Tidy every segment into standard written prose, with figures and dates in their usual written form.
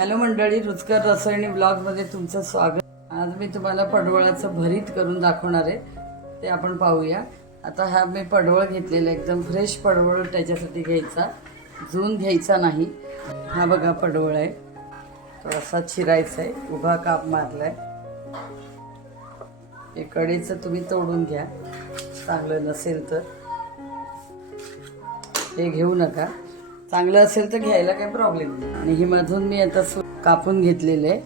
Hello मंडळी, रुचकर रसोई ब्लॉगमध्ये तुमचं स्वागत. आज मी तुम्हाला पडवळाचं भरीत करून दाखवणार आहे, ते आपण पाहूया. आता हा मी पडवळ घेतलेला, एकदम फ्रेश पडवळ त्याच्यासाठी घ्यायचा, जून घ्यायचा नाही. हा बघा पडवळ आहे, थोडासा चिरायचा आहे, उभा काप मारलाय. हे कडेचं तुम्ही तोडून घ्या, चांगलं नसेल तर हे घेऊ नका, चांगलं असेल तर घ्यायला काही प्रॉब्लेम नाही. आणि ही मधून मी आता कापून घेतलेले,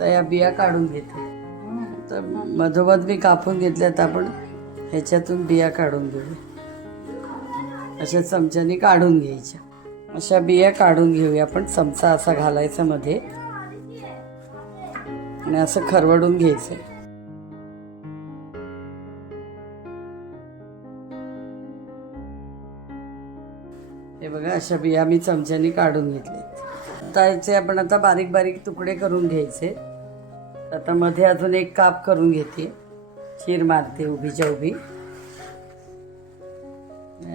तर या बिया काढून घेते. तर मधोमध मी कापून घेतल्यात, आपण ह्याच्यातून बिया काढून घेऊ. अशा चमच्याने काढून घ्यायच्या, अशा बिया काढून घेऊया. आपण चमचा असा घालायचा मध्ये आणि असं खरवडून घ्यायचं. हे बघा, अशा बिया मी चमच्याने काढून घेतले. आता याचे आपण आता बारीक बारीक तुकडे करून घ्यायचे. आता मध्ये अजून एक काप करून घेते, चीर मारते उभीच्या उभी.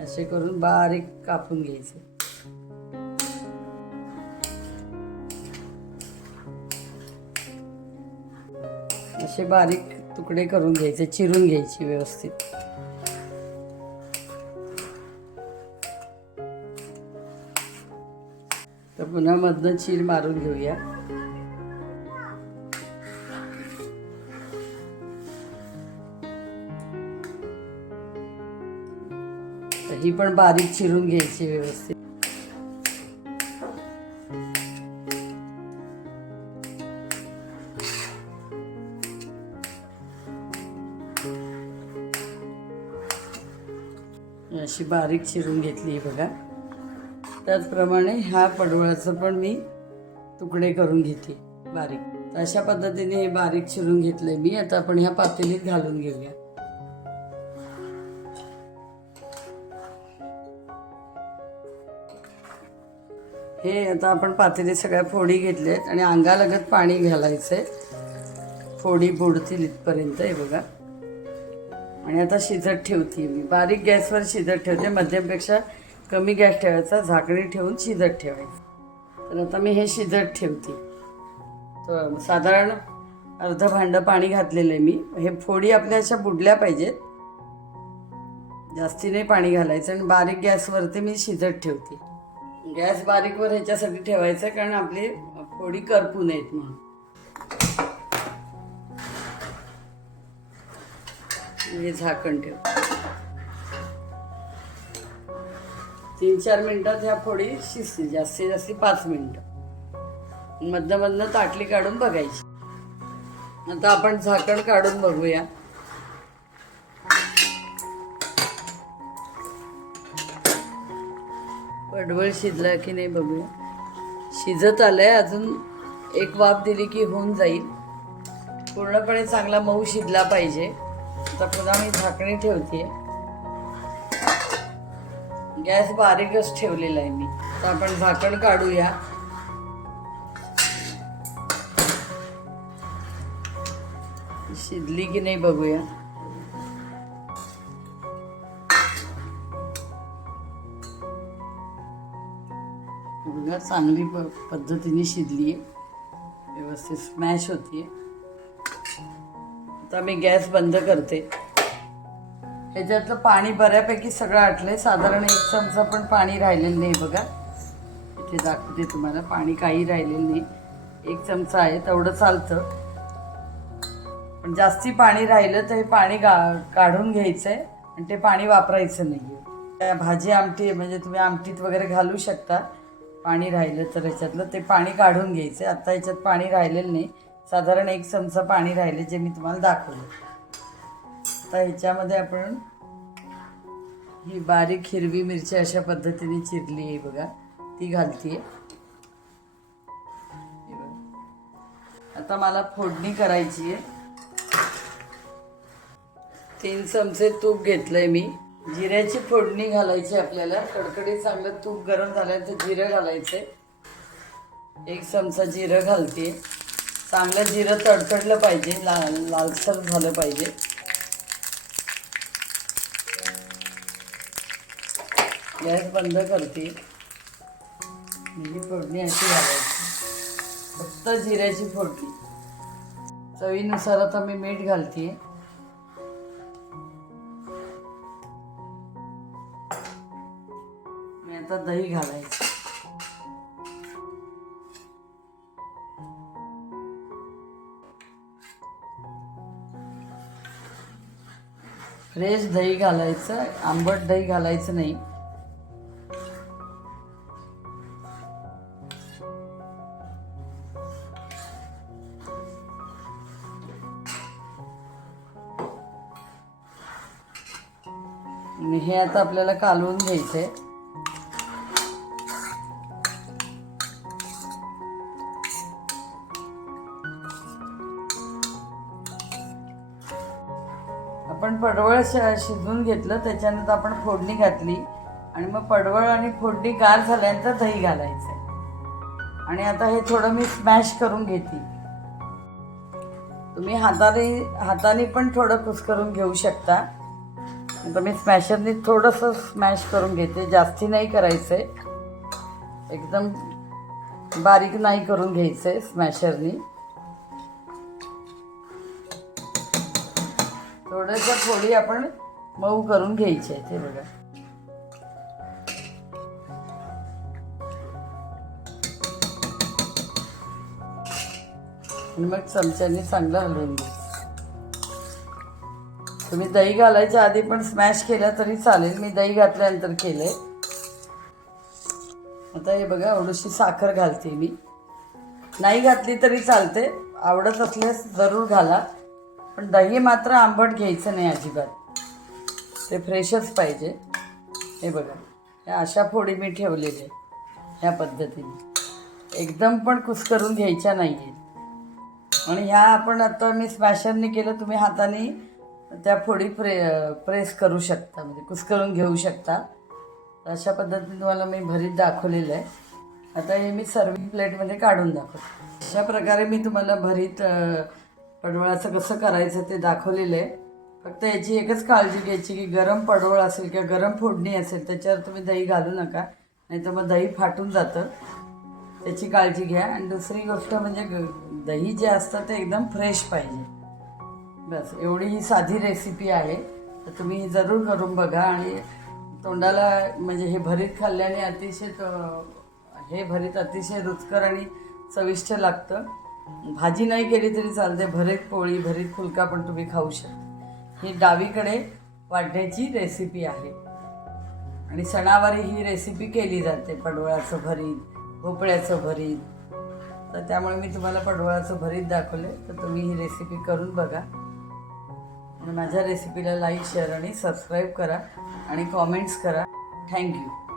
असे करून बारीक कापून घ्यायचे. असे बारीक तुकडे करून घ्यायचे, चिरून घ्यायची व्यवस्थित. तर पुन्हा मधनं चीर मारून घेऊया. ही पण बारीक चिरून घ्यायची व्यवस्थित. अशी बारीक चिरून घेतली बघा. त्याचप्रमाणे ह्या पडवळाचं पण मी तुकडे करून घेते बारीक. तर अशा पद्धतीने हे बारीक चिरून घेतले मी. आता आपण ह्या पातेलीत घालून घेऊया. हे आता आपण पातेलीत सगळ्या फोडी घेतल्यात आणि अंगालगत पाणी घालायचंय, फोडी बुडतील इथपर्यंत. हे बघा. आणि आता शिजत ठेवते मी, बारीक गॅसवर शिजत ठेवते. मध्यमपेक्षा कमी गॅस ठेवायचा, झाकणी ठेवून शिजत ठेवायचं. तर आता मी हे शिजत ठेवते. तर साधारण अर्ध भांडं पाणी घातलेलं आहे मी. हे फोडी आपल्या अशा बुडल्या पाहिजेत, जास्ती नाही पाणी घालायचं. आणि बारीक गॅसवरती मी शिजत ठेवते. गॅस बारीकवर ह्याच्यासाठी ठेवायचं कारण आपली फोडी करपू नयेत म्हणून. हे झाकण ठेव. 3-4 मिनिटात ह्या फोडी शिजतील, जास्तीत जास्त 5 मिनिटं. मधनं ताटली काढून बघायची. आता आपण झाकण काढून बघूया. पडवळ शिजला की नाही बघूया. शिजत आलंय, अजून एक वाफ दिली की होऊन जाईल. पूर्णपणे चांगला मऊ शिजला पाहिजे. आता पुन्हा मी झाकणी ठेवते. गॅस बारीकच ठेवलेला आहे मी. तर आपण झाकण काढूया. शिजली की नाही बघूया. बघा, चांगली पद्धतीने शिजली आहे, व्यवस्थित स्मॅश होतीये. आता मी गॅस बंद करते. ह्याच्यातलं पाणी बऱ्यापैकी सगळं आटलंय. साधारण 1 चमचा पण पाणी राहिलेलं नाही बघा. इथे दाखवते तुम्हाला, पाणी काही राहिलेलं नाही. 1 चमचा आहे, तेवढं चालतं. पण जास्ती पाणी राहिलं तर हे पाणी काढून घ्यायचंय आणि ते पाणी वापरायचं नाही. भाजी आमटी म्हणजे तुम्ही आमटीत वगैरे घालू शकता. पाणी राहिलं तर ह्याच्यातलं ते पाणी काढून घ्यायचं. आता ह्याच्यात पाणी राहिलेलं नाही, साधारण 1 चमचा पाणी राहिले, जे मी तुम्हाला दाखवलं. आता ह्याच्यामध्ये आपण ही बारीक हिरवी मिरची अशा पद्धतीने चिरली आहे बघा, ती घालतीये. आता मला फोडणी करायची आहे. 3 चमचे तूप घेतलंय मी. जिऱ्याची फोडणी घालायची आपल्याला. कडकडीत चांगलं तूप गरम झाल्यानंतर जिरं घालायचंय. 1 चमचा जिरं घालते. चांगलं जिरं तडतडलं पाहिजे, लालसर झालं पाहिजे. गॅस बंद करते. ही फोडणी अशी घालायची. फक्त जिऱ्याची फोडणी. चवीनुसार आता मी मीठ घालतीये. मी आता दही घालायचं. फ्रेश दही घालायचं, आंबट दही घालायचं नाही. आणि हे आता आपल्याला कालवून घ्यायचंय. आपण पडवळ शिजवून घेतलं, त्याच्यानंतर आपण फोडणी घातली आणि मग पडवळ आणि फोडणी गार झाल्यानंतर दही घालायचं. आणि आता हे थोडं मी स्मॅश करून घेते. तुम्ही हाताने पण थोडं कुस्करून घेऊ शकता. आता मी स्मॅशरने थोडंसं स्मॅश करून घेते. जास्ती नाही करायचंय, एकदम बारीक नाही करून घ्यायचंय स्मॅशरने. थोड्याशा फोडी आपण मऊ करून घ्यायचे. ते बघा, आणि मग चमच्याने चांगलं हलवून घ्यायचं. तुम्ही दही घालायच्या आधी पण स्मॅश केला तरी चालेल. मी दही घातल्यानंतर केलंय. आता हे बघा, एवढीशी साखर घालते मी. नाही घातली तरी चालते, आवडत असल्यास जरूर घाला. पण दही मात्र आंबट घ्यायचं नाही अजिबात, ते फ्रेशच पाहिजे. हे बघा, ह्या अशा फोडी मी ठेवलेल्या ह्या पद्धतीने. एकदम पण कुस्करून घ्यायच्या नाही आहेत. आणि ह्या आपण आता मी स्मॅशरने केलं, तुम्ही हाताने त्या फोडी प्रेस करू शकता, म्हणजे कुस्करून घेऊ शकता. अशा पद्धतीने तुम्हाला मी भरीत दाखवलेलं आहे. आता हे मी सर्विंग प्लेटमध्ये काढून दाखवते. अशा प्रकारे मी तुम्हाला भरीत पडवळाचं कसं करायचं ते दाखवलेलं आहे. फक्त याची एकच काळजी घ्यायची की गरम पडवळ असेल किंवा गरम फोडणी असेल त्याच्यावर तुम्ही दही घालू नका, नाही तर मग दही फाटून जातं. त्याची काळजी घ्या. आणि दुसरी गोष्ट म्हणजे दही जे असतं ते एकदम फ्रेश पाहिजे. बस एवढी ही साधी रेसिपी आहे. तर तुम्ही ही जरूर करून बघा. आणि तोंडाला म्हणजे हे भरीत खाल्ल्याने हे भरीत अतिशय रुचकर आणि चविष्ट लागतं. भाजी नाही केली तरी चालते. भरीत पोळी, भरीत फुलका पण तुम्ही खाऊ शकता. ही डावीकडे वाढण्याची रेसिपी आहे. आणि सणावारी ही रेसिपी केली जाते. पडवळाचं भरीत, भोपळ्याचं भरीत. तर त्यामुळे मी तुम्हाला पडवळाचं भरीत दाखवले. तर तुम्ही ही रेसिपी करून बघा. आणि माझ्या रेसिपीला लाईक, शेअर आणि सबस्क्राईब करा आणि कॉमेंट्स करा. थँक्यू.